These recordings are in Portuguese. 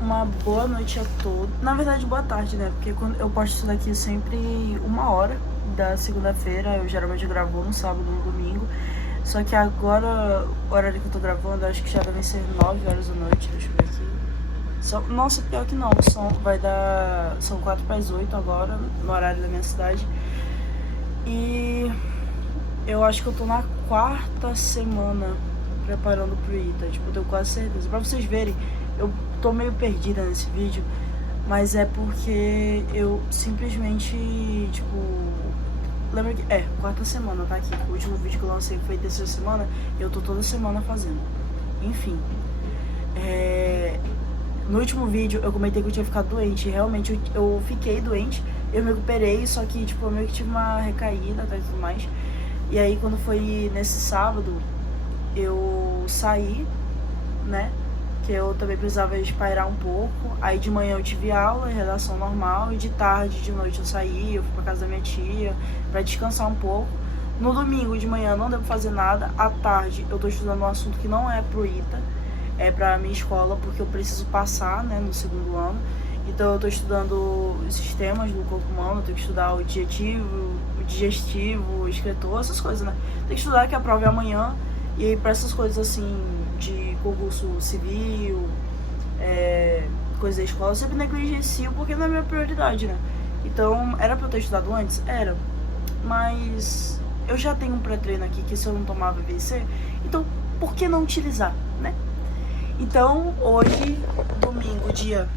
Uma boa noite a todos. Na verdade, boa tarde, né? Porque quando eu posto isso daqui sempre 1 hora da segunda-feira. Eu geralmente gravo no sábado ou no domingo. Só que agora, o horário que eu tô gravando, eu acho que já devem ser 9 horas da noite. Deixa eu ver aqui. Nossa, pior que não. São 4 para as 8 agora, no horário da minha cidade. E eu acho que eu tô na 4ª semana preparando pro ITA. Tipo, eu tenho quase certeza. Pra vocês verem, eu tô meio perdida nesse vídeo, mas é porque eu simplesmente, tipo, lembra que 4ª semana, tá aqui. O último vídeo que eu lancei foi 3ª semana, e eu tô toda semana fazendo. Enfim, no último vídeo eu comentei que eu tinha ficado doente. Realmente eu fiquei doente, eu me recuperei, só que tipo, eu meio que tive uma recaída, tá, e tudo mais. E aí quando foi nesse sábado, eu saí, né, que eu também precisava espairar um pouco. Aí de manhã eu tive aula, redação normal, e de tarde, de noite eu saí, eu fui pra casa da minha tia pra descansar um pouco. No domingo de manhã não deu pra fazer nada, à tarde eu tô estudando um assunto que não é pro ITA, é pra minha escola, porque eu preciso passar, né, no segundo ano. Então eu tô estudando os sistemas do corpo humano, eu tenho que estudar o digestivo, o excretor, essas coisas, né. Tem que estudar, que a prova é amanhã. E aí pra essas coisas assim, de concurso civil, coisa da escola, eu sempre negligencio porque não é minha prioridade, né. Então, era pra eu ter estudado antes? Era. Mas eu já tenho um pré-treino aqui que se eu não tomar vai vencer, então por que não utilizar, né? Então, hoje, domingo, dia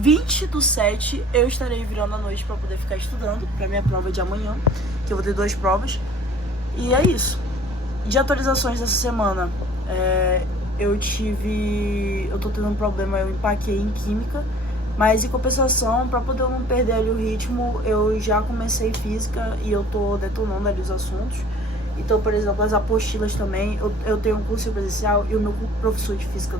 20/7, eu estarei virando a noite pra poder ficar estudando pra minha prova de amanhã, que eu vou ter 2 provas. E é isso. De atualizações dessa semana, eu tô tendo um problema, eu empaquei em química, mas em compensação, pra poder eu não perder ali o ritmo, eu já comecei física e eu tô detonando ali os assuntos. Então, por exemplo, as apostilas também, eu tenho um curso presencial e o meu professor de física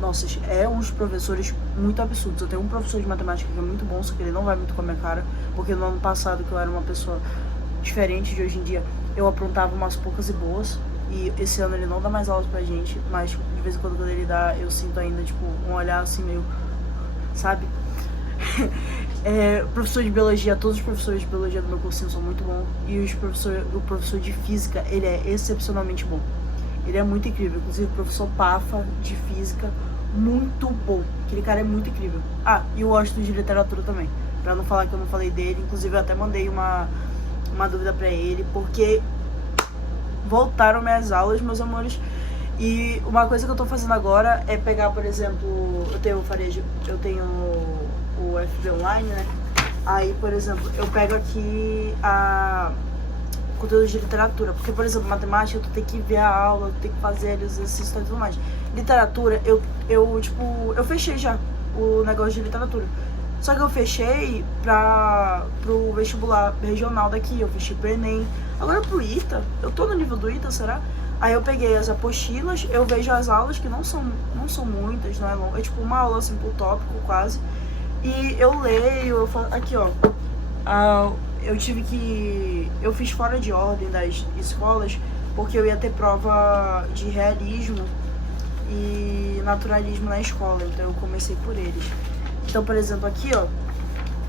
nossa, é uns professores muito absurdos. Eu tenho um professor de matemática que é muito bom, só que ele não vai muito com a minha cara, porque no ano passado, que eu era uma pessoa diferente de hoje em dia, eu aprontava umas poucas e boas, e esse ano ele não dá mais aulas pra gente, mas de vez em quando ele dá, eu sinto ainda, tipo, um olhar assim meio, sabe? Professor de biologia, todos os professores de biologia do meu cursinho são muito bons, e o professor de física, ele é excepcionalmente bom. Ele é muito incrível, inclusive o professor Pafa de física, muito bom. Aquele cara é muito incrível. Ah, e o Washington de literatura também, pra não falar que eu não falei dele. Inclusive eu até mandei uma dúvida pra ele, porque voltaram minhas aulas, meus amores. E uma coisa que eu tô fazendo agora é pegar, por exemplo, eu tenho o FB Online, né? Aí, por exemplo, eu pego aqui conteúdo de literatura, porque, por exemplo, matemática, tu tem que ver a aula, tu tem que fazer ali os exercícios e tudo mais. Literatura, eu fechei já o negócio de literatura. Só que eu fechei pro vestibular regional daqui, eu fechei pro Enem. Agora pro ITA, eu tô no nível do ITA, será? Aí eu peguei as apostilas, eu vejo as aulas, que não são muitas, não é longa, é tipo uma aula assim por tópico quase. E eu leio, aqui ó, eu fiz fora de ordem das escolas, porque eu ia ter prova de realismo e naturalismo na escola, então eu comecei por eles. Então, por exemplo, aqui ó,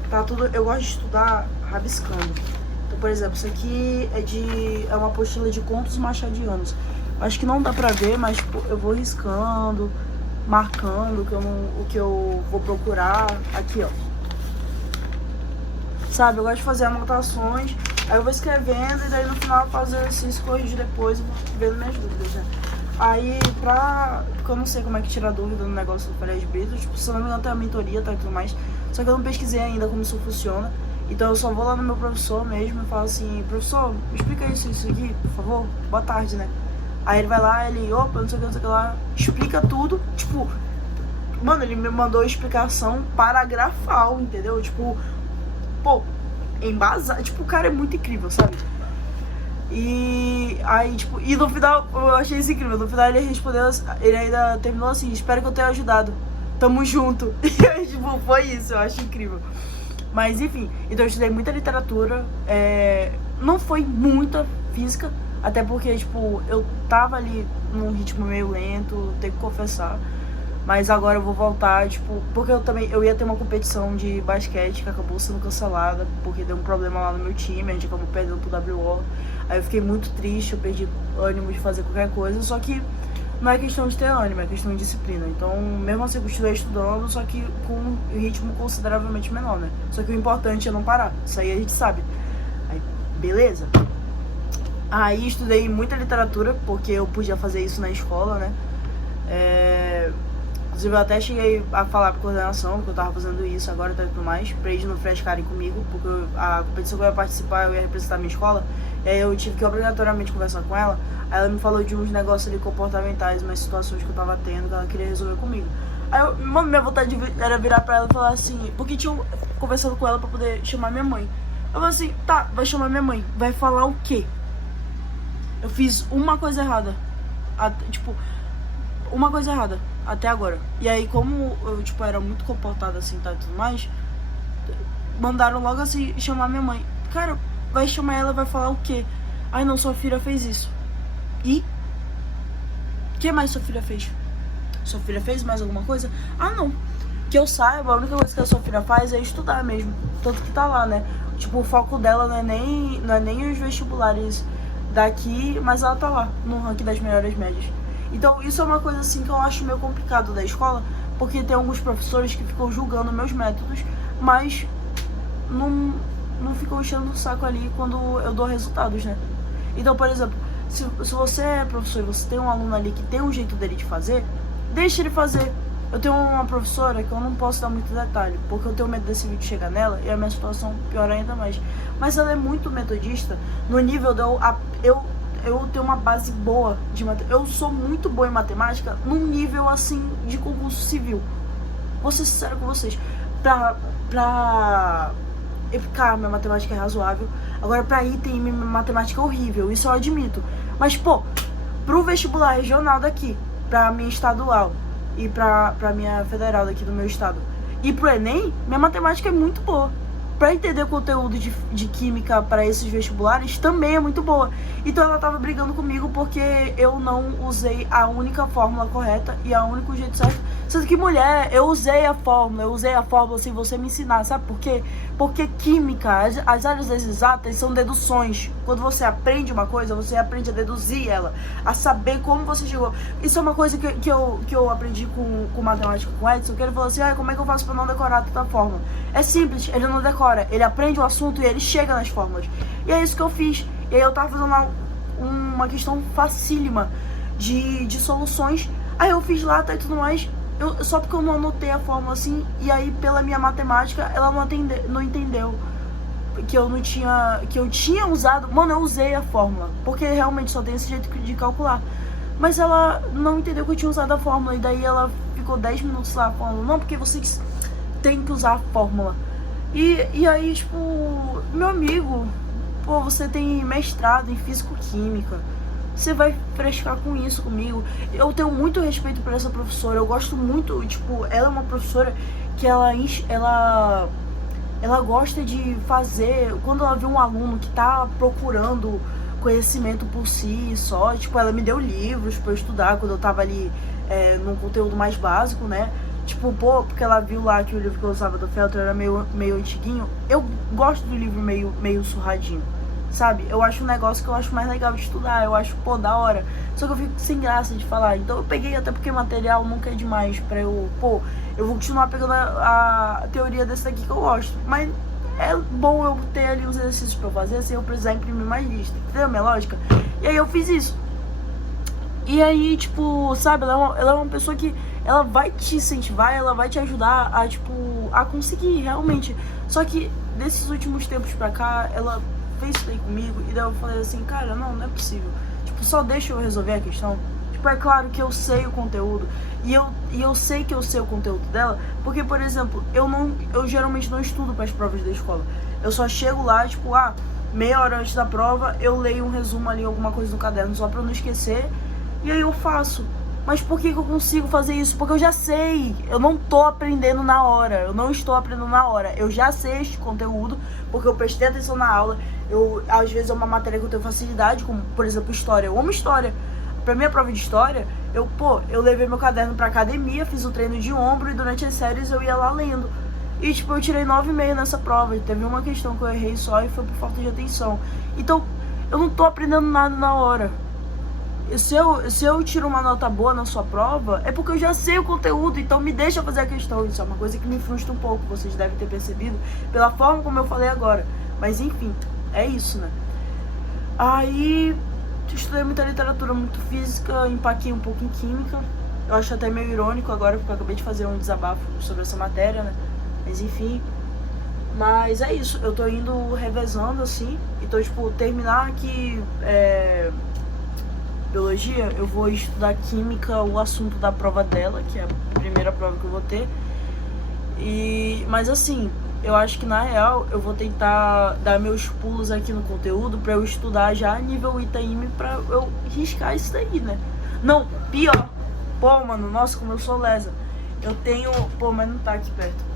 tá tudo, eu gosto de estudar rabiscando. Então, por exemplo, isso aqui é uma apostila de contos machadianos. Acho que não dá pra ver, mas tipo, eu vou riscando, marcando o que eu vou procurar. Aqui, ó. Sabe, eu gosto de fazer anotações, aí eu vou escrevendo e daí no final eu faço exercício, corrigir depois e vou vendo minhas dúvidas, né? Aí, porque eu não sei como é que tira dúvida no negócio do Colégio Brito, tipo, se eu não me engano tem a mentoria, tá, e tudo mais, só que eu não pesquisei ainda como isso funciona. Então eu só vou lá no meu professor mesmo e falo assim, professor, me explica isso aqui, por favor, boa tarde, né? Aí ele vai lá, opa, não sei o que lá, explica tudo, tipo, mano, ele me mandou explicação paragrafal, entendeu? Tipo, pô, embasado, tipo, o cara é muito incrível, sabe? E aí, tipo, e no final, eu achei isso incrível, no final ele respondeu, ele ainda terminou assim, espero que eu tenha ajudado, tamo junto. E aí, tipo, foi isso, eu acho incrível. Mas enfim, então eu estudei muita literatura, não foi muita física, até porque, tipo, eu tava ali num ritmo meio lento, tenho que confessar. Mas agora eu vou voltar, tipo, porque eu ia ter uma competição de basquete que acabou sendo cancelada, porque deu um problema lá no meu time, a gente acabou perdendo pro WO. Aí eu fiquei muito triste, eu perdi ânimo de fazer qualquer coisa, só que não é questão de ter ânimo, é questão de disciplina. Então, mesmo assim, eu continuei estudando, só que com um ritmo consideravelmente menor, né? Só que o importante é não parar, isso aí a gente sabe. Aí, beleza? Aí estudei muita literatura, porque eu podia fazer isso na escola, né? Inclusive eu até cheguei a falar pra coordenação que eu tava fazendo isso agora e tudo mais, pra eles não frescarem comigo, porque a competição que eu ia participar, eu ia representar a minha escola, e aí eu tive que obrigatoriamente conversar com ela. Aí ela me falou de uns negócios ali comportamentais, umas situações que eu tava tendo, que ela queria resolver comigo. Aí eu, mano, minha vontade era virar pra ela e falar assim, porque tinha conversando com ela pra poder chamar minha mãe. Eu falei assim, tá, vai chamar minha mãe, vai falar o quê? Eu fiz uma coisa errada, uma coisa errada até agora. E aí, como eu, era muito comportada assim, tá, e tudo mais, mandaram logo assim, chamar minha mãe. Cara, vai chamar ela, vai falar o quê? Ai não, sua filha fez isso. E? O que mais sua filha fez? Sua filha fez mais alguma coisa? Ah, não. Que eu saiba, a única coisa que a sua filha faz é estudar mesmo. Tanto que tá lá, né? Tipo, o foco dela não é nem os vestibulares daqui, mas ela tá lá, no ranking das melhores médias. Então, isso é uma coisa assim que eu acho meio complicado da escola, porque tem alguns professores que ficam julgando meus métodos, mas não ficam enchendo o saco ali quando eu dou resultados, né? Então, por exemplo, se você é professor e você tem um aluno ali que tem um jeito dele de fazer, deixa ele fazer. Eu tenho uma professora que eu não posso dar muito detalhe, porque eu tenho medo desse vídeo chegar nela e a minha situação piora ainda mais. Mas ela é muito metodista no nível de eu tenho uma base boa de matemática. Eu sou muito boa em matemática num nível assim de concurso civil. Vou ser sincero com vocês. Pra EPICAR, minha matemática é razoável. Agora pra item, minha matemática é horrível. Isso eu admito. Mas, pô, pro vestibular regional daqui, pra minha estadual e pra minha federal daqui do meu estado, e pro Enem, minha matemática é muito boa. Pra entender o conteúdo de química para esses vestibulares, também é muito boa. Então ela tava brigando comigo porque eu não usei a única fórmula correta e o único jeito certo. Sendo que, mulher, eu usei a fórmula sem você me ensinar, sabe por quê? Porque química, as áreas das exatas são deduções. Quando você aprende uma coisa, você aprende a deduzir ela, a saber como você chegou. Isso é uma coisa que eu aprendi com matemática com o Edson, que ele falou assim, como é que eu faço pra não decorar tanta fórmula? É simples, ele não decora, ele aprende o assunto e ele chega nas fórmulas. E é isso que eu fiz. E aí eu tava fazendo uma questão facílima de soluções. Aí eu fiz lá, tá, e tudo mais. Só porque eu não anotei a fórmula assim, e aí pela minha matemática ela não entendeu que eu tinha usado. Mano, eu usei a fórmula, porque realmente só tem esse jeito de calcular. Mas ela não entendeu que eu tinha usado a fórmula, e daí ela ficou 10 minutos lá falando, não, porque você tem que usar a fórmula. E aí, tipo, meu amigo, pô, você tem mestrado em físico-química, você vai frescar com isso comigo? Eu tenho muito respeito por essa professora, eu gosto muito, tipo, ela é uma professora que ela gosta de fazer, quando ela vê um aluno que tá procurando conhecimento por si só, tipo, ela me deu livros pra eu estudar quando eu tava ali num conteúdo mais básico, né? Tipo, pô, porque ela viu lá que o livro que eu usava do Feltro era meio antiguinho. Eu gosto do livro meio surradinho, sabe? Eu acho um negócio que eu acho mais legal de estudar, eu acho, pô, da hora. Só que eu fico sem graça de falar. Então eu peguei, até porque material nunca é demais pra eu vou continuar pegando a teoria desse daqui que eu gosto. Mas é bom eu ter ali os exercícios pra eu fazer sem eu precisar imprimir mais lista. Entendeu a minha lógica? E aí eu fiz isso. E aí, tipo, sabe, ela é uma pessoa que ela vai te incentivar, ela vai te ajudar a, tipo, a conseguir, realmente. Só que, desses últimos tempos pra cá, ela fez isso aí comigo, e daí eu falei assim, cara, não é possível. Tipo, só deixa eu resolver a questão. Tipo, é claro que eu sei o conteúdo, e eu sei que eu sei o conteúdo dela, porque, por exemplo, eu geralmente não estudo para as provas da escola. Eu só chego lá, tipo, meia hora antes da prova, eu leio um resumo ali, alguma coisa no caderno, só pra eu não esquecer, e aí eu faço. Mas por que eu consigo fazer isso? Porque eu já sei, eu não tô aprendendo na hora, eu não estou aprendendo na hora. Eu já sei este conteúdo, porque eu prestei atenção na aula. Às vezes é uma matéria que eu tenho facilidade, como, por exemplo, história. Eu amo história. pra minha prova de história, eu levei meu caderno pra academia, fiz o treino de ombro e durante as séries eu ia lá lendo. E, tipo, eu tirei 9,5 nessa prova. E teve uma questão que eu errei só e foi por falta de atenção. Então, eu não tô aprendendo nada na hora. E se eu tiro uma nota boa na sua prova, é porque eu já sei o conteúdo, então me deixa fazer a questão. Isso é uma coisa que me frustra um pouco, vocês devem ter percebido, pela forma como eu falei agora. Mas, enfim, é isso, né? Aí, estudei muita literatura, muito física, empaquei um pouco em química. Eu acho até meio irônico agora, porque eu acabei de fazer um desabafo sobre essa matéria, né? Mas enfim. Mas é isso, eu tô indo revezando assim. Então, tipo, terminar aqui biologia, eu vou estudar química, o assunto da prova dela, que é a primeira prova que eu vou ter. Mas assim, eu acho que na real eu vou tentar dar meus pulos aqui no conteúdo pra eu estudar já a nível Itaime pra eu riscar isso daí, né? Não, pior. Pô, mano, nossa, como eu sou lesa. Eu tenho... Pô, mas não tá aqui perto.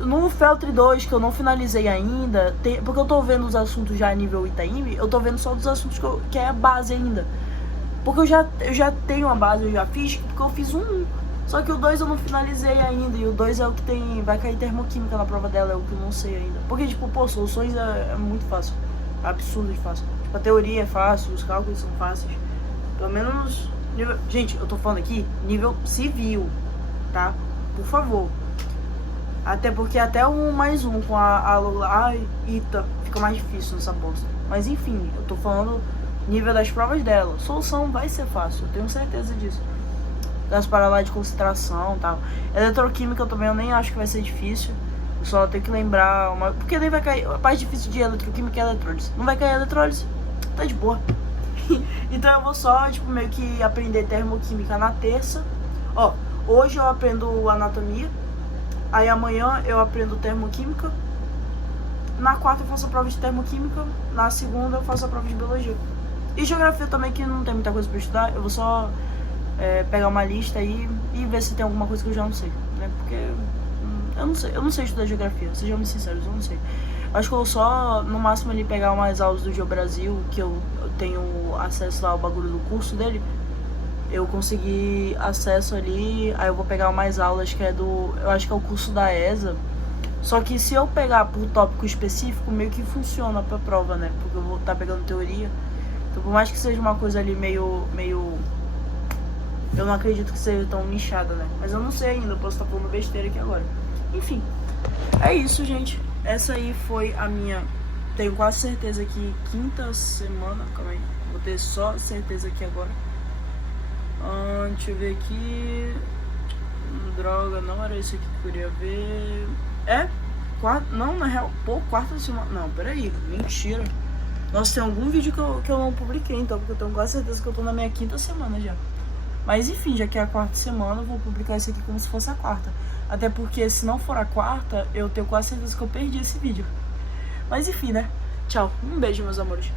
No Feltre 2, que eu não finalizei ainda, porque eu tô vendo os assuntos já a nível Itaime, eu tô vendo só dos assuntos que é a base ainda. Porque eu já tenho a base, eu já fiz, porque eu fiz um. Só que o 2 eu não finalizei ainda, e o 2 é o que tem... Vai cair termoquímica na prova dela, é o que eu não sei ainda. Porque, tipo, pô, soluções é muito fácil. É absurdo de fácil. Tipo, a teoria é fácil, os cálculos são fáceis. Pelo menos... Gente, eu tô falando aqui nível civil, tá? Por favor. Até porque até o mais um com ai, Ita, fica mais difícil nessa bolsa. Mas enfim, eu tô falando nível das provas dela. Solução vai ser fácil, eu tenho certeza disso. Das paradas de concentração e tal. Eletroquímica também eu nem acho que vai ser difícil. Eu só tenho que lembrar porque nem vai cair. A parte difícil de eletroquímica é eletrólise. Não vai cair eletrólise, tá de boa. Então eu vou só, tipo, meio que aprender termoquímica na terça. Ó, hoje eu aprendo anatomia. Aí amanhã eu aprendo termoquímica. Na quarta eu faço a prova de termoquímica. Na segunda eu faço a prova de biologia. E geografia também, que não tem muita coisa pra estudar. Eu vou só pegar uma lista aí e ver se tem alguma coisa que eu já não sei, né? Porque eu não sei estudar geografia, sejamos sinceros, eu não sei. Acho que eu vou só, no máximo, ali pegar umas aulas do GeoBrasil, que eu tenho acesso lá ao bagulho do curso dele. Eu consegui acesso ali, aí eu vou pegar mais aulas que é eu acho que é o curso da ESA. Só que se eu pegar por tópico específico, meio que funciona pra prova, né? Porque eu vou estar pegando teoria. Então, por mais que seja uma coisa ali meio... Eu não acredito que seja tão nichada, né? Mas eu não sei ainda, eu posso estar falando besteira aqui agora. Enfim, é isso, gente. Essa aí foi a minha... Tenho quase certeza que quinta semana... Calma aí, vou ter só certeza aqui agora. Deixa eu ver aqui... Droga, não era isso aqui que eu queria ver... Não, na real... Pô, quarta semana... Não, peraí, mentira. Nossa, tem algum vídeo que eu não publiquei, então, porque eu tenho quase certeza que eu tô na minha quinta semana já. Mas enfim, já que é a quarta semana, eu vou publicar isso aqui como se fosse a quarta. Até porque se não for a quarta, eu tenho quase certeza que eu perdi esse vídeo. Mas enfim, né? Tchau. Um beijo, meus amores.